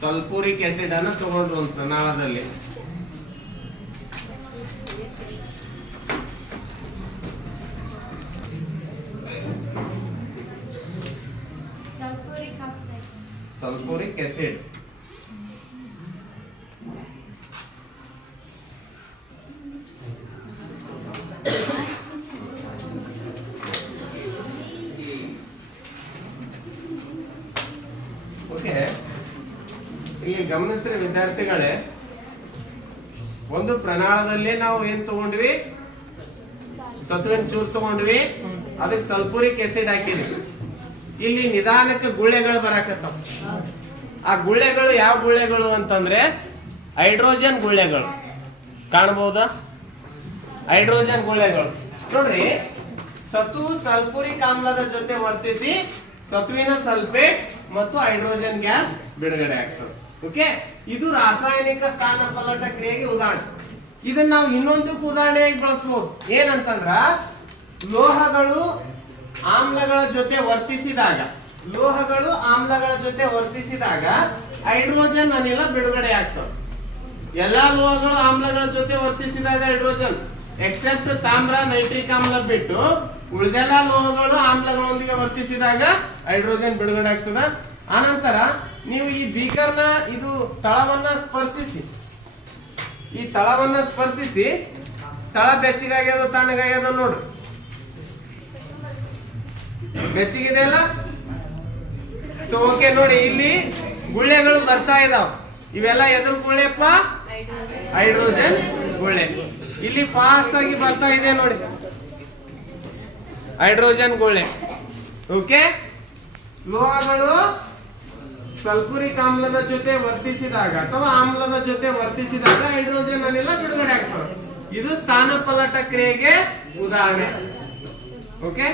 Sulphuric acid ಅನ್ನು ತಗೊಂಡ್ರು ಒಂದು ಪ್ರಮಾಣದಲ್ಲಿ. Sulphuric acid okay. ಇಲ್ಲಿ ಗಮನಿಸ್ರಿ ವಿದ್ಯಾರ್ಥಿಗಳೇ, ಒಂದು ಪ್ರಣಾಳದಲ್ಲಿ ನಾವು ಏನ್ ತಗೊಂಡ್ವಿ, ಸತುವಿನ ಚೂರು ತಗೊಂಡ್ವಿ, ಅದಕ್ಕೆ ಸಲ್ಫೂರಿಕ್ ಆಸಿಡ್ ಹಾಕಿದ್ವಿ. ಇಲ್ಲಿ ನಿಧಾನಕ್ಕೆ ಗುಳ್ಳೆಗಳು ಬರಾಕತ್ತಾವ. ಆ ಗುಳ್ಳೆಗಳು ಯಾವ ಗುಳ್ಳೆಗಳು ಅಂತಂದ್ರೆ ಹೈಡ್ರೋಜನ್ ಗುಳ್ಳೆಗಳು ಕಾಣಬಹುದಾ? ಹೈಡ್ರೋಜನ್ ಗುಳ್ಳೆಗಳು ನೋಡ್ರಿ. ಸತು ಸಲ್ಫೂರಿಕ್ ಆಮ್ಲದ ಜೊತೆ ವರ್ತಿಸಿ ಸತುವಿನ ಸಲ್ಫೇಟ್ ಮತ್ತು ಹೈಡ್ರೋಜನ್ ಗ್ಯಾಸ್ ಬಿಡುಗಡೆ ಆಗ್ತದೆ. ಓಕೆ, ಇದು ರಾಸಾಯನಿಕ ಸ್ಥಾನಪಲ್ಲಟ ಕ್ರಿಯೆಗೆ ಉದಾಹರಣೆ. ಇದನ್ನ ನಾವು ಇನ್ನೊಂದಕ್ಕೂ ಉದಾಹರಣೆಯಾಗಿ ಬಳಸಬಹುದು. ಏನಂತಂದ್ರ ಲೋಹಗಳು ಆಮ್ಲಗಳ ಜೊತೆ ವರ್ತಿಸಿದಾಗ, ಲೋಹಗಳು ಆಮ್ಲಗಳ ಜೊತೆ ವರ್ತಿಸಿದಾಗ ಹೈಡ್ರೋಜನ್ ಅನಿಲ ಬಿಡುಗಡೆ ಆಗ್ತದೆ. ಎಲ್ಲಾ ಲೋಹಗಳು ಆಮ್ಲಗಳ ಜೊತೆ ವರ್ತಿಸಿದಾಗ ಹೈಡ್ರೋಜನ್, ಎಕ್ಸೆಪ್ಟ್ ತಾಮ್ರ ನೈಟ್ರಿಕ್ ಆಮ್ಲ ಬಿಟ್ಟು ಉಳಿದೆಲ್ಲ ಲೋಹಗಳು ಆಮ್ಲಗಳೊಂದಿಗೆ ವರ್ತಿಸಿದಾಗ ಹೈಡ್ರೋಜನ್ ಬಿಡುಗಡೆ ಆಗ್ತದ. ಆನಂತರ ನೀವು ಈ ಬೀಕರ್ನ ಇದು ತಳವನ್ನ ಸ್ಪರ್ಶಿಸಿ, ಈ ತಳವನ್ನ ಸ್ಪರ್ಶಿಸಿ, ತಳ ಬೆಚ್ಚಗಾಗ್ಯದ ತಣ್ಣಗಾಗ್ಯದ ನೋಡ್ರಿ. ಬೆಚ್ಚಗಿದೆ ಅಲ್ಲ? ಸೊ ಓಕೆ, ನೋಡಿ ಇಲ್ಲಿ ಗುಳ್ಳೆಗಳು ಬರ್ತಾ ಇದಾವ. ಇವೆಲ್ಲ ಎದ್ರ ಗುಳ್ಳೆಪ್ಪ? ಹೈಡ್ರೋಜನ್ ಗುಳ್ಳೆ. ಇಲ್ಲಿ ಫಾಸ್ಟ್ ಆಗಿ ಬರ್ತಾ ಇದೆ ನೋಡಿ, ಹೈಡ್ರೋಜನ್ ಗುಳ್ಳೆ. ಓಕೆ, ಲೋಹಗಳು ಸಲ್ಫೂರಿಕ್ ಆಮ್ಲದ ಜೊತೆ ವರ್ತಿಸಿದಾಗ ಅಥವಾ ಆಮ್ಲದ ಜೊತೆ ವರ್ತಿಸಿದಾಗ ಹೈಡ್ರೋಜನ್ ಅನಿಲ ಬಿಡುಗಡೆ ಆಗ್ತದೆ. ಇದು ಸ್ಥಾನಪಲ್ಲಟ ಕ್ರಿಯೆಗೆ ಉದಾಹರಣೆ. ಓಕೆ.